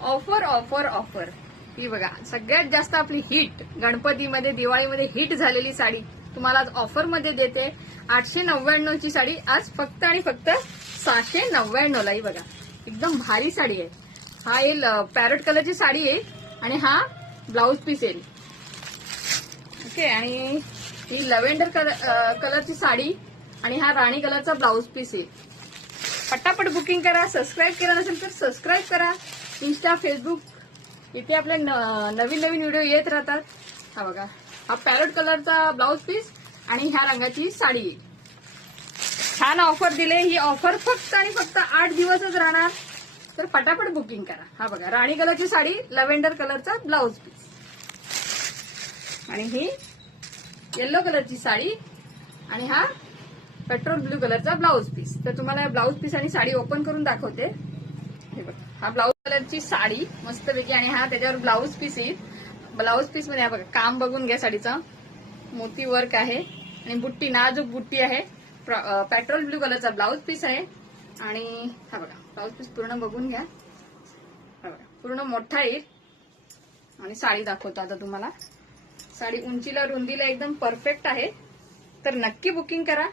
Offer offer offer. ही बघा सगळ्यात जास्त आपली हिट गणपतीमध्ये दिवाळीमध्ये हिट झालेली साडी तुम्हाला आज ऑफर मध्ये देते. 899 ची साडी आज फक्त आणि फक्त 699 ला. ही बघा एकदम भारी साडी आहे. हा येईल पॅरेट कलरची साडी आहे आणि हा ब्लाउज पीस येईल. ओके. आणि ही लव्हेंडर कलरची साडी आणि हा राणी कलरचा ब्लाउज पीस येईल. पटापट बुकिंग करा. सबस्क्राईब केलं नसेल तर सबस्क्राईब करा. इंस्टा फेसबुक इथे आपले नवीन नवीन व्हिडिओ येत राहतात. हा बघा हा पॅरेट कलरचा ब्लाउज पीस आणि ह्या रंगाची साडी येईल. छान ऑफर दिले. ही ऑफर फक्त आणि फक्त 8 दिवसच राहणार. तर पटापट बुकिंग करा. हा बघा राणी कलरची साडी लव्हेंडर कलरचा ब्लाउज पीस आणि ही येलो कलरची साडी आणि हा पेट्रोल ब्ल्यू कलरचा ब्लाउज पीस. तर तुम्हाला ब्लाउज पीस आणि साडी ओपन करून दाखवते. हे बघा हा ब्लाउज कलरची साडी मस्तपैकी आणि हा त्याच्यावर ब्लाउज पीस येईल. ब्लाउज पीस मध्ये हा बघा काम बघून घ्या. साडीचा मोती वर्क आहे आणि बुट्टी नाजूक बुट्टी आहे. पेट्रोल ब्ल्यू कलरचा ब्लाउज पीस आहे आणि हा बघा ब्लाउज पीस पूर्ण बघून घ्या. हा बघा पूर्ण मोठा येईल आणि साडी दाखवतो आता तुम्हाला. साडी उंचीला रुंदीला एकदम परफेक्ट आहे. तर नक्की बुकिंग करा.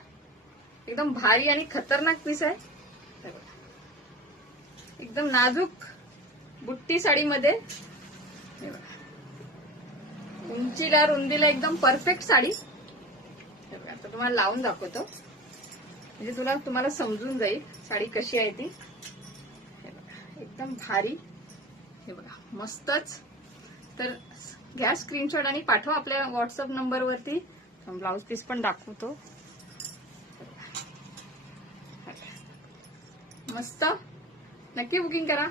एकदम भारी आणि खतरनाक पीस आहे. एकदम नाजूक बुट्टी साडीमध्ये उंचीला रुंदीला एकदम परफेक्ट साडी. आता तुम्हाला लावून दाखवतो म्हणजे तुम्हाला समजून जाईल साडी कशी आहे ती. एकदम भारी. हे बघा मस्तच. तर घ्या स्क्रीनशॉट आणि पाठवा आपल्या व्हॉट्सअप नंबरवरती. ब्लाउज पीस पण दाखवतो. मस्त. नक्की बुकिंग करा.